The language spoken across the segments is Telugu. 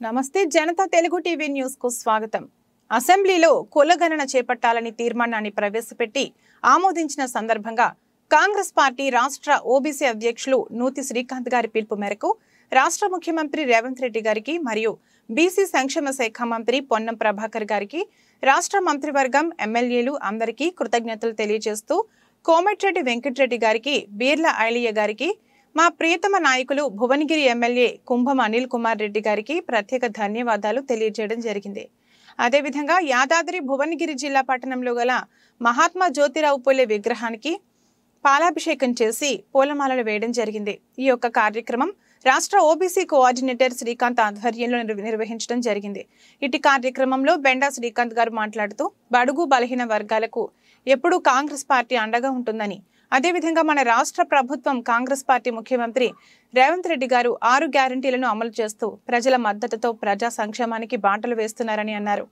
నమస్తే జనతా తెలుగు టీవీ న్యూస్ కు స్వాగతం. అసెంబ్లీలో కులగణన చేపట్టాలని తీర్మానాన్ని ప్రవేశపెట్టి ఆమోదించిన సందర్భంగా కాంగ్రెస్ పార్టీ రాష్ట్ర ఓబీసీ అధ్యక్షులు నూతి శ్రీకాంత్ గారి పిలుపు మేరకు రాష్ట్ర ముఖ్యమంత్రి రేవంత్ రెడ్డి గారికి మరియు బీసీ సంక్షేమ శాఖ మంత్రి పొన్నం ప్రభాకర్ గారికి రాష్ట్ర మంత్రివర్గం ఎమ్మెల్యేలు అందరికీ కృతజ్ఞతలు తెలియజేస్తూ కోమటిరెడ్డి వెంకటరెడ్డి గారికి బీర్ల ఐలయ్య గారికి మా ప్రియతమ నాయకులు భువనగిరి ఎమ్మెల్యే కుంభం అనిల్ కుమార్ రెడ్డి గారికి ప్రత్యేక ధన్యవాదాలు తెలియజేయడం జరిగింది. అదేవిధంగా యాదాద్రి భువనగిరి జిల్లా పట్టణంలో గల మహాత్మా జ్యోతిరావు పూలే విగ్రహానికి పాలాభిషేకం చేసి పూలమాలలు వేయడం జరిగింది. ఈ యొక్క కార్యక్రమం రాష్ట్ర ఓబీసీ కోఆర్డినేటర్ శ్రీకాంత్ ఆధ్వర్యంలో నిర్వహించడం జరిగింది. ఇటు కార్యక్రమంలో బెండా శ్రీకాంత్ గారు మాట్లాడుతూ బడుగు బలహీన వర్గాలకు ఎప్పుడూ కాంగ్రెస్ పార్టీ అండగా ఉంటుందని, అదేవిధంగా మన రాష్ట్ర ప్రభుత్వం కాంగ్రెస్ పార్టీ ముఖ్యమంత్రి రేవంత్ రెడ్డి గారు 6 గ్యారంటీలను అమలు చేస్తూ ప్రజల మద్దతుతో ప్రజా సంక్షేమానికి బాటలు వేస్తున్నారని అన్నారు.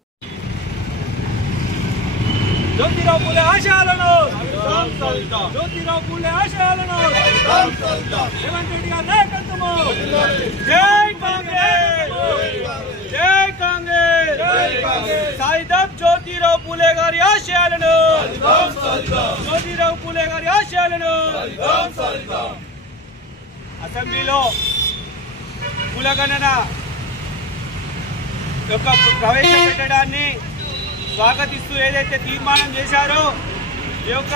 జ్యోతిరావు పూలే గారి ఆశయాలను జ్యోతిరావు పూలే గారి ఆశయాలను అసెంబ్లీలో కులగణన యొక్క ప్రవేశపెట్టడాన్ని స్వాగతిస్తూ ఏదైతే తీర్మానం చేశారో ఈ యొక్క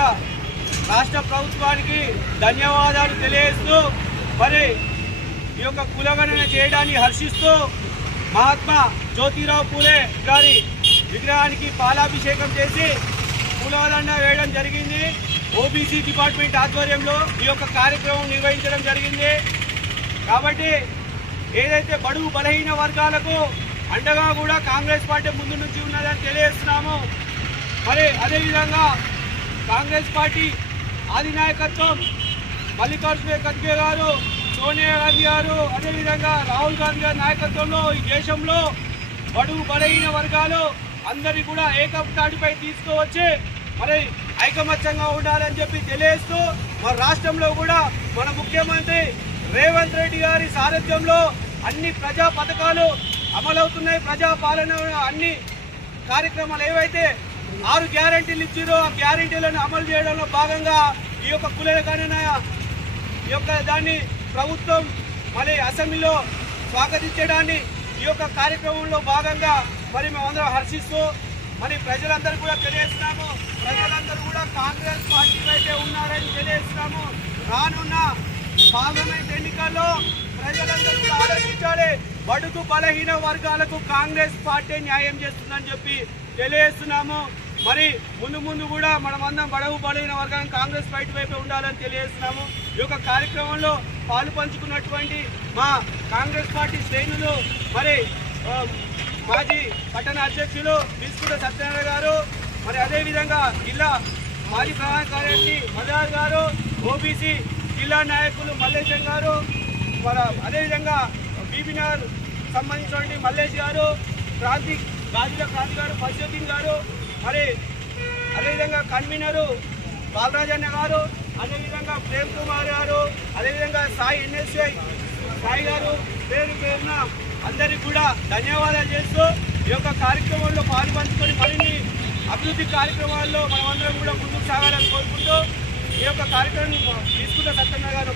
రాష్ట్ర ప్రభుత్వానికి ధన్యవాదాలు తెలియజేస్తూ మరి ఈ యొక్క కులగణన చేయడాన్ని హర్షిస్తూ మహాత్మా జ్యోతిరావు పూలే గారి విగ్రహానికి పాలాభిషేకం చేసి పూలదండ వేయడం జరిగింది. ఓబీసీ డిపార్ట్మెంట్ ఆధ్వర్యంలో ఈ యొక్క కార్యక్రమం నిర్వహించడం జరిగింది. కాబట్టి ఏదైతే బడుగు బలహీన వర్గాలకు అండగా కూడా కాంగ్రెస్ పార్టీ ముందు నుంచి ఉన్నదని తెలియజేస్తున్నాము. మరి అదేవిధంగా కాంగ్రెస్ పార్టీ అధినాయకత్వం మల్లికార్జున ఖర్గే గారు, సోనియా గాంధీ గారు, అదేవిధంగా రాహుల్ గాంధీ గారి నాయకత్వంలో ఈ దేశంలో బడుగు బలహీన వర్గాలు అందరినీ కూడా ఏకతాటిపై తీసుకువచ్చి మరి ఐకమత్యంగా ఉండాలని చెప్పి తెలియజేస్తూ మన రాష్ట్రంలో కూడా మన ముఖ్యమంత్రి రేవంత్ రెడ్డి గారి సారథ్యంలో అన్ని ప్రజా పథకాలు అమలవుతున్నాయి. ప్రజాపాలన అన్ని కార్యక్రమాలు ఏవైతే 6 గ్యారంటీలు ఇచ్చారో ఆ గ్యారంటీలను అమలు చేయడంలో భాగంగా ఈ యొక్క కులగణన ఈ యొక్క దాన్ని ప్రభుత్వం మరి అసెంబ్లీలో స్వాగతించడాన్ని ఈ యొక్క కార్యక్రమంలో భాగంగా మరి మేమందరం హర్షిస్తూ మరి ప్రజలందరూ కూడా తెలియజేస్తున్నాము. ప్రజలందరూ కూడా కాంగ్రెస్ పార్టీ వైపే ఉన్నారని తెలియజేస్తున్నాము. రానున్న పార్లమెంట్ ఎన్నికల్లో ప్రజలందరూ కూడా ఆలోచించాలి. బడుగు బలహీన వర్గాలకు కాంగ్రెస్ పార్టీ న్యాయం చేస్తుందని చెప్పి తెలియజేస్తున్నాము. మరి ముందు కూడా మనమందరం బడుగు బలహీన వర్గానికి కాంగ్రెస్ పార్టీ వైపే ఉండాలని తెలియజేస్తున్నాము. ఈ యొక్క కార్యక్రమంలో పాలు పంచుకున్నటువంటి మా కాంగ్రెస్ పార్టీ శ్రేణులు మరి మాజీ పట్టణ అధ్యక్షులు బిస్కుట సత్యనారాయణ గారు, మరి అదేవిధంగా జిల్లా మాజీ ప్రధాన కార్యదర్శి మదార్ గారు, ఓబీసీ జిల్లా నాయకులు మల్లేశం గారు, మరి అదేవిధంగా బీబీనగర్ సంబంధించినటువంటి మల్లేష్ గారు, గాజుల క్రాంతి గారు, ఫస్యుద్దీన్ గారు, మరి అదేవిధంగా కన్వీనరు బాలరాజన్న గారు, అదేవిధంగా ప్రేమ్ కుమార్ గారు, అదేవిధంగా సాయి గారు పేరున అందరికీ కూడా ధన్యవాదాలు చేస్తూ ఈ యొక్క కార్యక్రమంలో పాల్పంచుకొని మరిన్ని అభివృద్ధి కార్యక్రమాల్లో మనమందరం కూడా ముందుకు సాగాలని కోరుకుంటూ ఈ యొక్క కార్యక్రమం తీసుకుంటే సత్యనారాయణ గారు